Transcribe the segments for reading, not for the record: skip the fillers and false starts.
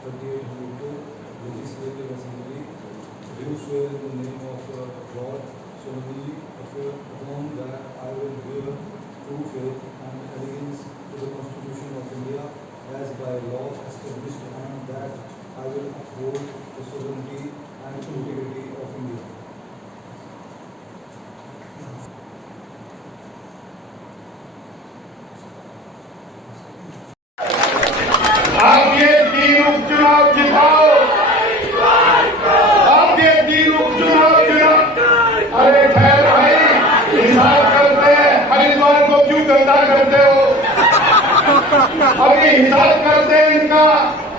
3802 Legislative Assembly do swear in the name of God, solemnly affirm that I will bear true faith and allegiance to the Constitution of India as by law established, and that I will uphold the sovereignty and integrity of India. आप ये 3 उपचुनाव जिताओ, आप ये 3 उपचुनाव जिताओ। अरे खैर भाई, हिसाब करते हैं, हरिद्वार को क्यों गंदा करते हो? अभी हिसाब करते हैं इनका।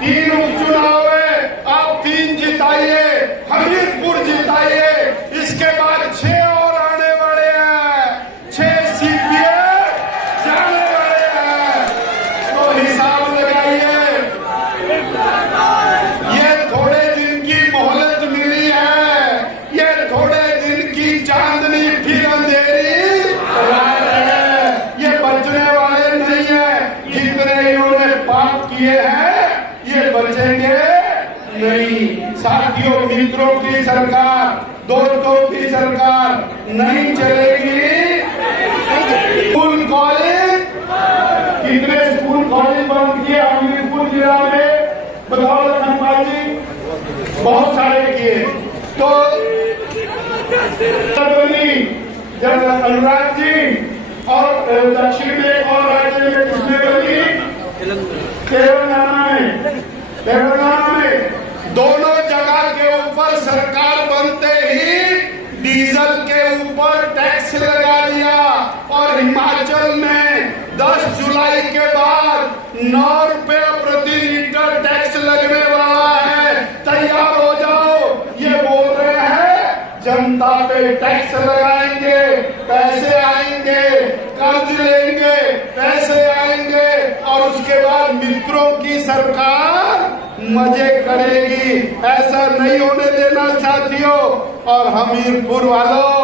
3 उपचुनाव है, आप 3 जिताइए, हमीरपुर जिताइए, इसके बाद 6 और आने वाले हैं, 6 सीपीए जाने वाले हैं, तो हिसाब लगाइए। ये थोड़े दिन की मोहलत मिली है, ये थोड़े दिन की चांदनी फिर अंधेरी रात है, ये बचने वाले नहीं है। जितने इन्होंने पाप किए हैं ये बचेंगे नहीं। साथियों, मित्रों की सरकार, दोस्तों की सरकार नहीं चलेगी। स्कूल कॉलेज, कितने स्कूल कॉलेज बंद किए हमीरपुर जिला में? बताओ लखनपाल जी, बहुत सारे किए। तो जनरल अनुराग जी और दक्षिण में और राज्य में किसने बनी? तेलंगाना में। दोनों जगह के ऊपर सरकार बनते ही डीजल के ऊपर टैक्स लगा दिया, और हिमाचल में 10 जुलाई के बाद 9 रुपए प्रति लीटर टैक्स लगने वाला है। तैयार हो जाओ। ये बोल रहे हैं जनता पे टैक्स लगाएंगे, पैसे आएंगे, कर्ज लेंगे, पैसे आएंगे, और उसके बाद मित्रों की सरकार मजे करेगी। ऐसा नहीं होने देना साथियों। और हमीरपुर वालों,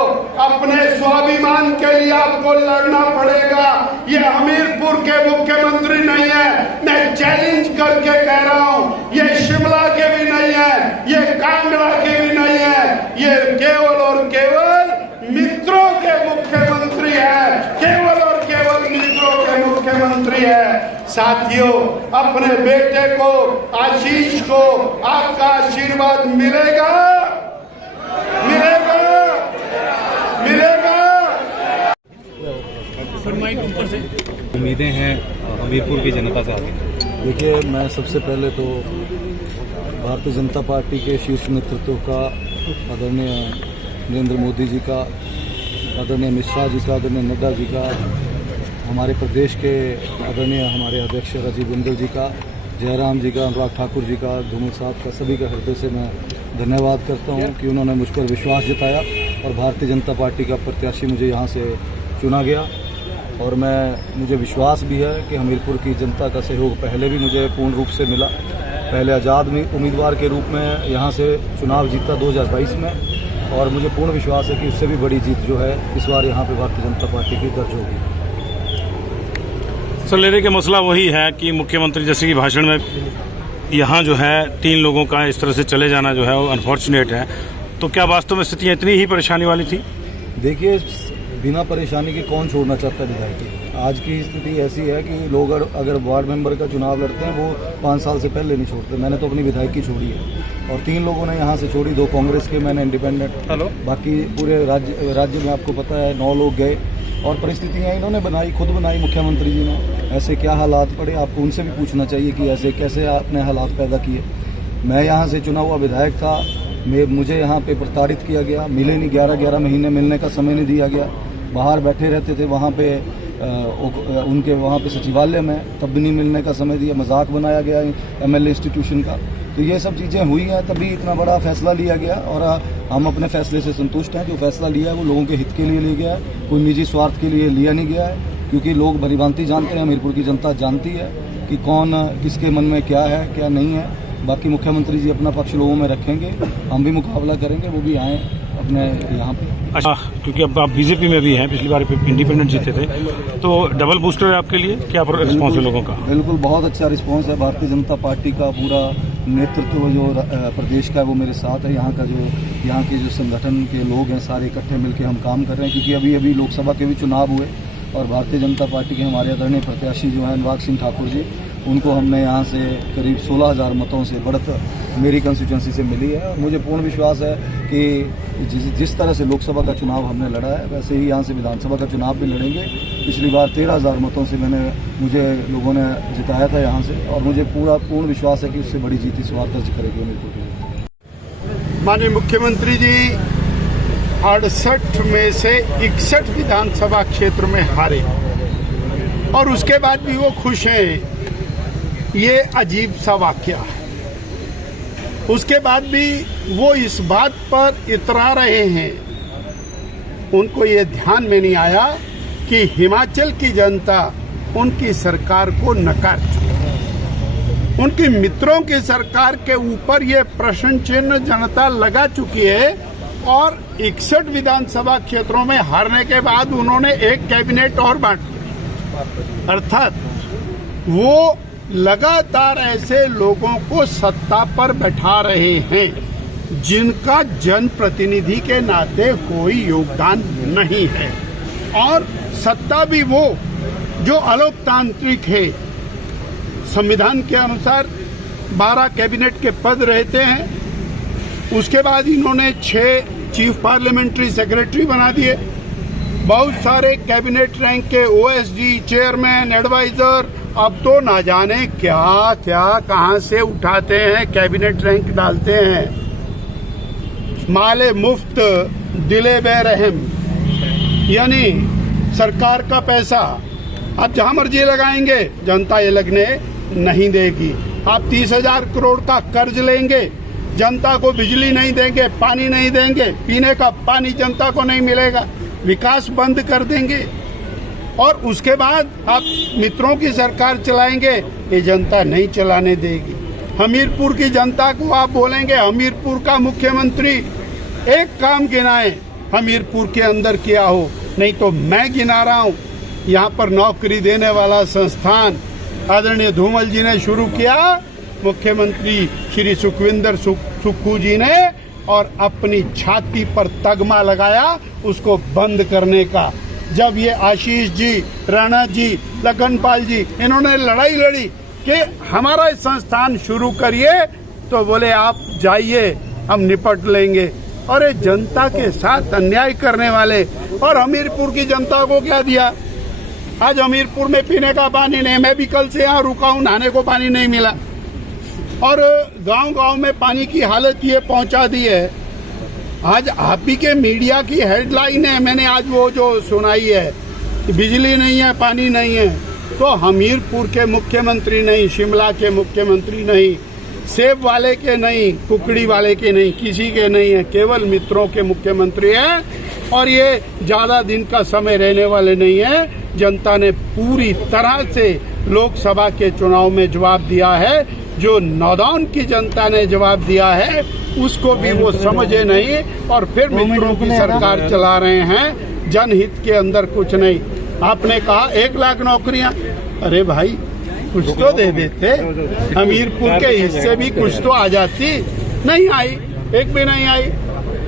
अपने स्वाभिमान के लिए आपको लड़ना पड़ेगा। ये हमीरपुर के मुख्यमंत्री नहीं है, मैं चैलेंज करके कह रहा हूं। ये शिमला के भी नहीं है, ये कांगड़ा के भी नहीं है, ये केवल और केवल मित्रों के मुख्यमंत्री है, केवल और केवल मित्रों के मुख्यमंत्री है। साथियों, अपने बेटे को, आशीष को आपका आशीर्वाद मिलेगा, मिलेगा, मिलेगा। उम्मीदें हैं हमीरपुर की जनता से आगे। देखिए, मैं सबसे पहले तो भारतीय जनता पार्टी के शीर्ष नेतृत्व का, आदरणीय नरेंद्र मोदी जी का, आदरणीय अमित शाह जी का, आदरणीय नड्डा जी का, हमारे प्रदेश के आदरणीय हमारे अध्यक्ष राजीव बिंदल जी का, जयराम जी का, अनुराग ठाकुर जी का, धूमल साहब का, सभी का हृदय से मैं धन्यवाद करता हूं कि उन्होंने मुझ पर विश्वास जताया और भारतीय जनता पार्टी का प्रत्याशी मुझे यहां से चुना गया। और मुझे विश्वास भी है कि हमीरपुर की जनता का सहयोग पहले भी मुझे पूर्ण रूप से मिला। पहले आज़ाद उम्मीदवार के रूप में यहाँ से चुनाव जीता 2022 में, और मुझे पूर्ण विश्वास है कि इससे भी बड़ी जीत जो है इस बार यहाँ पे भारतीय जनता पार्टी की दर्ज होगी। सर, लेने का मसला वही है कि मुख्यमंत्री जैसे कि भाषण में यहाँ जो है 3 लोगों का इस तरह से चले जाना जो है वो अनफॉर्चुनेट है। तो क्या वास्तव में स्थितियाँ इतनी ही परेशानी वाली थी? देखिए, बिना परेशानी के कौन छोड़ना चाहता है विधायक? आज की स्थिति ऐसी है कि लोग अगर वार्ड मेंबर का चुनाव लड़ते हैं वो 5 साल से पहले नहीं छोड़ते। मैंने तो अपनी विधायकी छोड़ी है, और 3 लोगों ने यहाँ से छोड़ी, 2 कांग्रेस के, मैंने इंडिपेंडेंट। बाकी पूरे राज्य में आपको पता है 9 लोग गए, और परिस्थितियाँ इन्होंने बनाई, खुद बनाई मुख्यमंत्री जी ने। ऐसे क्या हालात पड़े, आपको उनसे भी पूछना चाहिए कि ऐसे कैसे आपने हालात पैदा किए। मैं यहाँ से चुना हुआ विधायक था, मुझे यहाँ पे प्रताड़ित किया गया, मिले नहीं, 11-11 महीने मिलने का समय नहीं दिया गया। बाहर बैठे रहते थे वहाँ पे उनके वहाँ पे सचिवालय में, तब भी नहीं मिलने का समय दिया, मजाक बनाया गया MLA इंस्टीट्यूशन का। तो ये सब चीज़ें हुई हैं, तभी इतना बड़ा फैसला लिया गया, और हम अपने फैसले से संतुष्ट हैं। जो फैसला लिया है वो लोगों के हित के लिए लिया गया है, कोई निजी स्वार्थ के लिए लिया नहीं गया है, क्योंकि लोग भलीभांति जानते हैं, हमीरपुर की जनता जानती है कि कौन किसके मन में क्या है क्या नहीं है। बाकी मुख्यमंत्री जी अपना पक्ष लोगों में रखेंगे, हम भी मुकाबला करेंगे, वो भी आए अपने यहाँ पे। अच्छा, क्योंकि अब आप बीजेपी में भी हैं, पिछली बार इंडिपेंडेंट जीते थे, तो डबल बूस्टर है आपके लिए, क्या रिस्पॉन्स है लोगों का? बिल्कुल, बहुत अच्छा रिस्पॉन्स है। भारतीय जनता पार्टी का पूरा नेतृत्व जो प्रदेश का है वो मेरे साथ है। यहाँ के जो संगठन के लोग हैं सारे इकट्ठे मिलकर हम काम कर रहे हैं, क्योंकि अभी लोकसभा के भी चुनाव हुए और भारतीय जनता पार्टी के हमारे आदरणीय प्रत्याशी जो हैं अनुराग सिंह ठाकुर जी, उनको हमने यहाँ से करीब 16,000 मतों से बढ़त मेरी कंस्टिट्यूंसी से मिली है। और मुझे पूर्ण विश्वास है कि जिस तरह से लोकसभा का चुनाव हमने लड़ा है वैसे ही यहाँ से विधानसभा का चुनाव भी लड़ेंगे। पिछली बार 13,000 मतों से मुझे लोगों ने जिताया था यहाँ से, और मुझे पूर्ण विश्वास है कि उससे बड़ी जीत इस बार दर्ज करेगी हमीरपुर की। माननीय मुख्यमंत्री जी 68 में से 61 विधानसभा क्षेत्र में हारे और उसके बाद भी वो खुश हैं, ये अजीब सा वाकया है। उसके बाद भी वो इस बात पर इतरा रहे हैं, उनको ये ध्यान में नहीं आया कि हिमाचल की जनता उनकी सरकार को नकार चुकी है। उनकी मित्रों की सरकार के ऊपर ये प्रश्न चिन्ह जनता लगा चुकी है और 61 विधानसभा क्षेत्रों में हारने के बाद उन्होंने एक कैबिनेट और बांट दिया। अर्थात वो लगातार ऐसे लोगों को सत्ता पर बैठा रहे हैं जिनका जनप्रतिनिधि के नाते कोई योगदान नहीं है, और सत्ता भी वो जो अलोकतांत्रिक है। संविधान के अनुसार 12 कैबिनेट के पद रहते हैं, उसके बाद इन्होंने 6 चीफ पार्लियामेंट्री सेक्रेटरी बना दिए, बहुत सारे कैबिनेट रैंक के ओएसडी, चेयरमैन, एडवाइजर, अब तो ना जाने क्या क्या कहां से उठाते हैं, कैबिनेट रैंक डालते हैं। माले मुफ्त दिले बेरहम, यानी सरकार का पैसा आप जहां मर्जी लगाएंगे जनता ये लगने नहीं देगी। आप 30,000 करोड़ का कर्ज लेंगे, जनता को बिजली नहीं देंगे, पानी नहीं देंगे, पीने का पानी जनता को नहीं मिलेगा, विकास बंद कर देंगे, और उसके बाद आप मित्रों की सरकार चलाएंगे, ये जनता नहीं चलाने देगी। हमीरपुर की जनता को आप बोलेंगे हमीरपुर का मुख्यमंत्री एक काम गिनाए हमीरपुर के अंदर किया हो, नहीं तो मैं गिना रहा हूँ। यहाँ पर नौकरी देने वाला संस्थान आदरणीय धूमल जी ने शुरू किया, मुख्यमंत्री श्री सुखविंदर सुक्खू जी ने, और अपनी छाती पर तगमा लगाया उसको बंद करने का। जब ये आशीष जी, राणा जी, लखनपाल जी इन्होंने लड़ाई लड़ी कि हमारा संस्थान शुरू करिए, तो बोले आप जाइए हम निपट लेंगे। और ये जनता के साथ अन्याय करने वाले, और हमीरपुर की जनता को क्या दिया? आज हमीरपुर में पीने का पानी नहीं, मैं भी कल से यहाँ रुका हूँ, नहाने को पानी नहीं मिला, और गांव-गांव में पानी की हालत ये पहुंचा दी है। आज आप ही के मीडिया की हेडलाइन है, मैंने आज वो जो सुनाई है, बिजली नहीं है, पानी नहीं है, तो हमीरपुर के मुख्यमंत्री नहीं, शिमला के मुख्यमंत्री नहीं, सेब वाले के नहीं, कुकड़ी वाले के नहीं, किसी के नहीं है, केवल मित्रों के मुख्यमंत्री हैं। और ये ज्यादा दिन का समय रहने वाले नहीं है। जनता ने पूरी तरह से लोकसभा के चुनाव में जवाब दिया है, जो नौदान की जनता ने जवाब दिया है उसको भी वो समझे नहीं, और फिर मित्रों की सरकार चला रहे हैं, जनहित के अंदर कुछ नहीं। आपने कहा 1 लाख नौकरियां, अरे भाई कुछ तो दे देते, हमीरपुर के हिस्से भी कुछ तो आ जाती, नहीं आई, एक भी नहीं आई।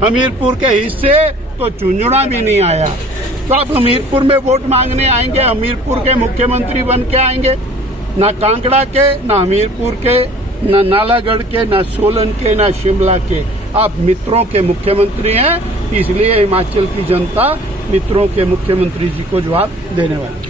हमीरपुर के हिस्से तो चुंजुड़ा भी नहीं आया, तो आप हमीरपुर में वोट मांगने आएंगे, हमीरपुर के मुख्यमंत्री बन के आएंगे? ना कांगड़ा के, ना हमीरपुर के, ना नालागढ़ के, ना सोलन के, ना शिमला के, आप मित्रों के मुख्यमंत्री हैं। इसलिए हिमाचल की जनता मित्रों के मुख्यमंत्री जी को जवाब देने वाली है।